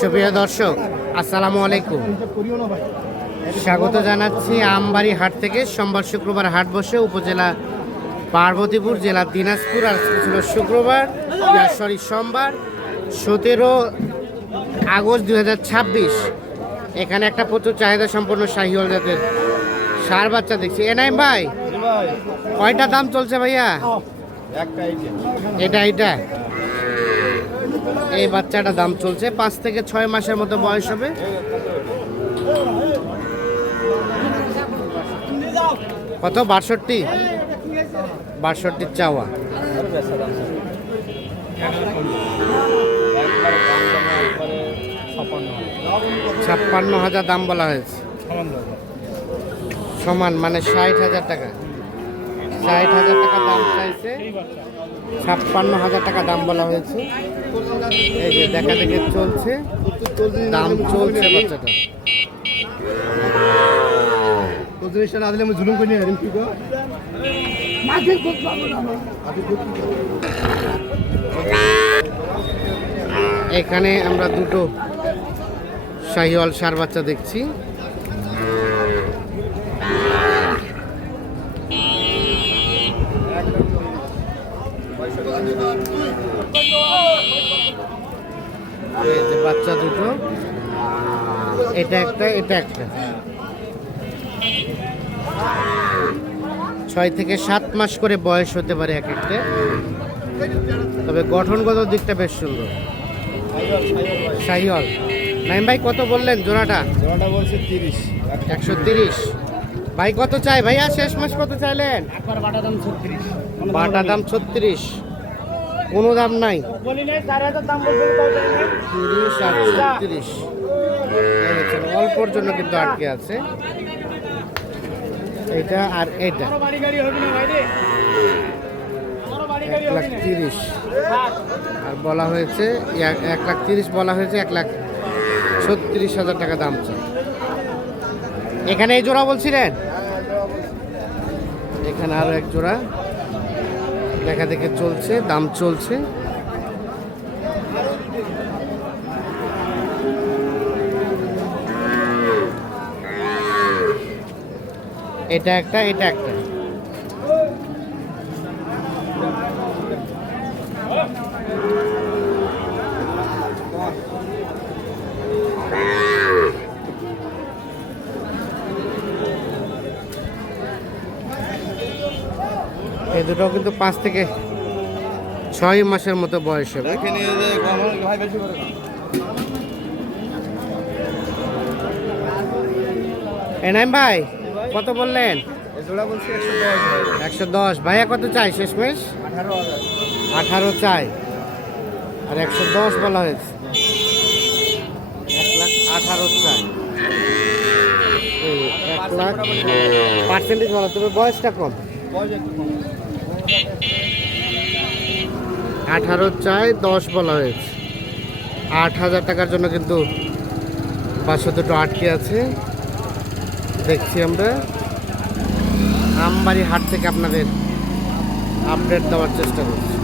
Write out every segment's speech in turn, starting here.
সুপ্রিয় দর্শক, আসসালামু আলাইকুম। স্বাগত জানাচ্ছি আমবাড়ি হাট থেকে। সোমবার শুক্রবার হাট বসে উপজেলা পার্বতীপুর, জেলা দিনাজপুর। আর ছিল শুক্রবার, সোমবার 17 আগস্ট 2026। এখানে একটা প্রচুর চাহিদা সম্পন্ন শাহিওয়াল জাতের ষাঁড় বাচ্চা দেখছি। এনাইম ভাই, কয়টা দাম চলছে ভাইয়া? এটা এই বাচ্চাটা দাম চলছে 5 থেকে 6 মাসের মতো বয়স হবে। কত? 62 চাওয়া। 56,000 দাম বলা হয়েছে। সমান মানে 60,000 টাকা। 60,000 টাকা দাম চাইছে, 56,000 টাকা দাম বলা হয়েছে। এই যে দেখা দেখে চলছে, দাম চলছে বাচ্চাটা। এখানে আমরা দুটো শাহিওয়াল ষাঁড় বাচ্চা দেখছি। এই যে বাচ্চা দুটো, এটা একটা 6 থেকে 7 মাস করে বয়স হতে পারে এক একটা। তবে গঠনগত দিকটা বেশ সুন্দর। শাহিওয়াল। নাইম ভাই, কত বললেন জোড়াটা? বলছে 30। 130। ভাই কত চাই ভাইয়া? শেষ মাস কত চাইলেন? বাটা দাম 36। কোনো দাম নাই? 30 আর 36। অল্পর জন্য কিন্তু আটকে আছে এটা আর এটা। 1,30,000 আর বলা হয়েছে 1,30,000 বলা হয়েছে। 1,36,000 টাকা দাম চাই। এখানে এই জোড়া বলছিলেন? এখানে আরো এক জোড়া দেখা দেখে চলছে, দাম চলছে। এটা একটা এই দুটো কিন্তু 5 থেকে 6 মাসের মতো বয়স হবে। এনাইম ভাই, কত বললেন? 110। ভাইয়া কত চাই শেষমেশ? 18 চাই আর 110 বলা হয়েছে। 1,18,000 চাই। 1,00,000 পার্সেন্টেজ বলা, তবে বয়সটা কম। 18 চাই, 10 বলা হয়েছে। 8,000 টাকার জন্য কিন্তু বাচ্চা দুটো আটকে আছে। দেখছি আমরা আমবাড়ি হাট থেকে আপনাদের আপডেট দেওয়ার চেষ্টা করছি।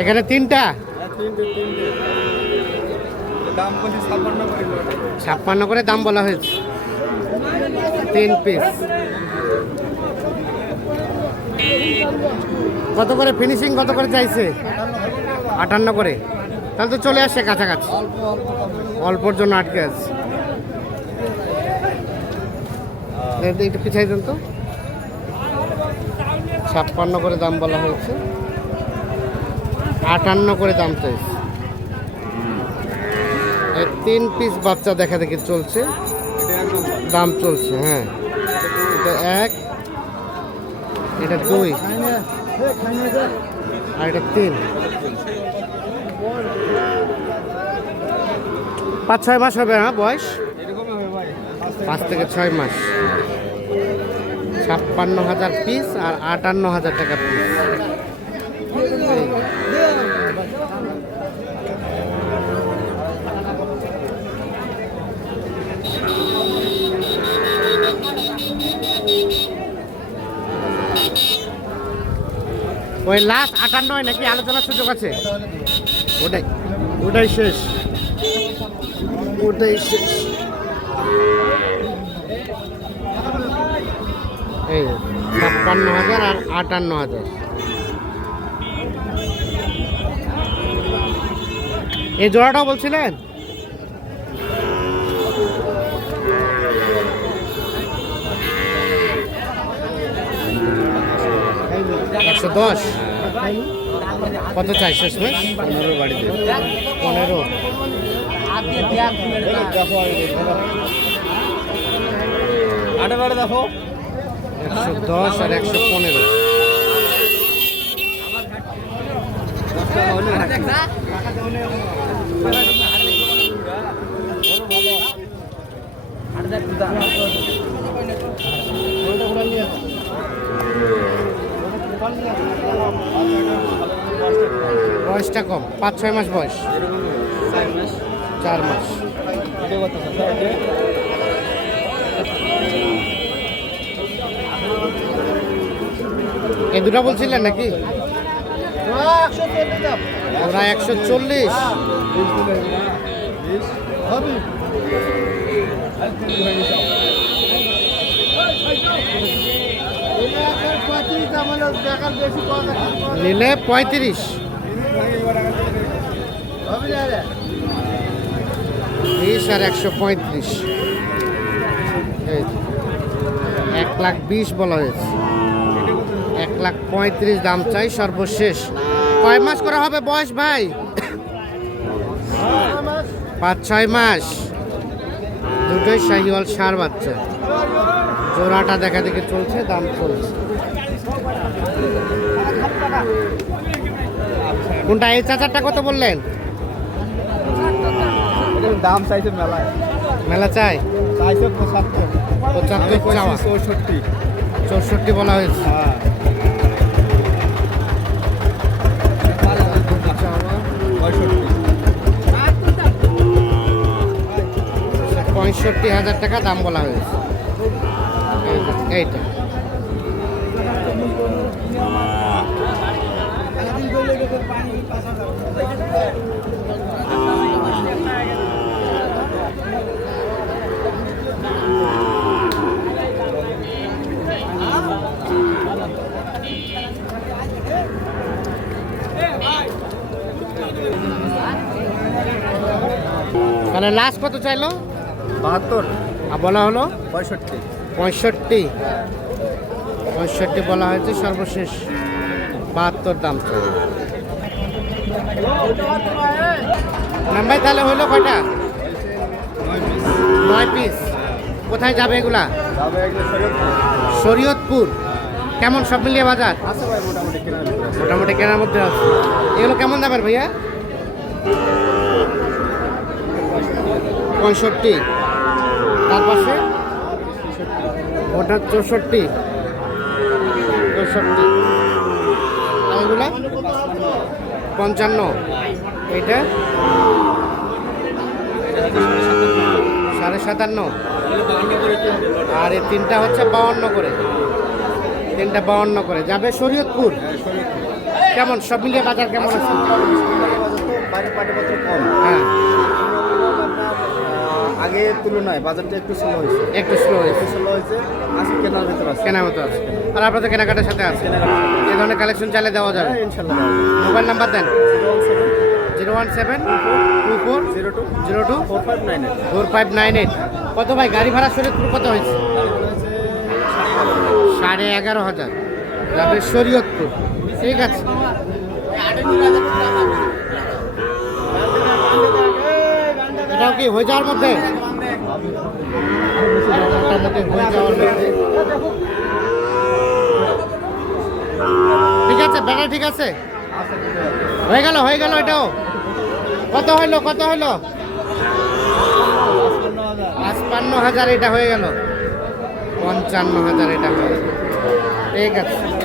এখানে 3টা 56 করে দাম বলা হয়েছে। 3 পিস কত করে? ফিনিশিং কত করে চাইছে? 58 করে। তাহলে তো চলে আসছে কাছাকাছি, অল্পর জন্য আটকে আছে। একটু পিছাই দেন তো। 56 করে দাম বলা হয়েছে, 58 করে দাম চাইছে। 3 পিস বাচ্চা দেখা দেখি চলছে, দাম চলছে। হ্যাঁ, এটা 1, এটা 2 আর এটা 3। 5-6 মাস হবে না বয়স? 5 থেকে 6 মাস। 56,000 পিস আর 58,000 টাকা পিস। ওই লাস্ট 58 নাকি আলোচনার সুযোগ আছে? ওটাই ওটাই শেষ, ওটাই শেষ। এই 56,000 আর 58,000। এই জোড়াটাও বলছিলেন? $110। কত চাই শেষ মেশ? 15 বাড়িতে 15। দেখো 110 আর 115। বয়সটা কম, 5-6 মাস বয়স। 4 মাস। এই দুটা বলছিলেন নাকি? ওরা 140। নিলে 35। 20 আর 135। 1,20,000 বলা হয়েছে। 1,35,000 দাম চাই সর্বশেষ। কয় মাস করে হবে বয়স ভাই? 5-6 মাস। দুটোই শাহিওয়াল ষাঁড় বাচ্চা। জোড়াটা দেখা দেখে চলছে, দাম চলছে। কোনটা? এই চাচারটা কত বললেন? দাম চাইছে মেলায়, মেলা চাই চাইছে 75 চাওয়া। 64 বলা হয়েছে। 65,000 টাকা দাম বলা হয়েছে। এইটা তাহলে লাস্ট কত চাইলো? 72 আর বলা হলো 65 65 বলা হয়েছে, সর্বশেষ 72 দাম চাই। নাম ভাই তাহলে হইলো কয়টা? 9 পিস। কোথায় যাবে এগুলা? শরীয়তপুর। কেমন সব মিলিয়ে বাজার? মোটামুটি কেনার মধ্যে আছে। এগুলো কেমন দামের ভাইয়া? 65। তার পাশে ওটা 64। আর এগুলা 55। এটা 57.5। আর এই তিনটা হচ্ছে 52 করে। তিনটা 52 করে যাবে শরীয়তপুর। কেমন সব মিলিয়ে বাজার কেমন আছে? হ্যাঁ, আগের তুলনায় বাজারটা একটু স্লো হয়েছে, আজকে কেনার ভিতর আছে, কেনার মতো আছে। আর আপনাদের কেনাকাটার সাথে আছে, এই ধরনের কালেকশন চাইলে দেওয়া যাবে ইনশাল্লাহ। মোবাইল নাম্বার দেন। 0172402 4598। কত ভাই গাড়ি ভাড়া শরীয়তপুর কত হয়েছে? 11,500 যাবে শরীয়তপুর। ঠিক আছে, এটাও কি হয়ে যাওয়ার মধ্যে? হয়ে যাওয়ার মধ্যে। ঠিক আছে, ব্যাটা ঠিক আছে, হয়ে গেল এটাও। কত হইলো 55,000 এটা হয়ে গেল। 55,000 টাকা। ঠিক আছে।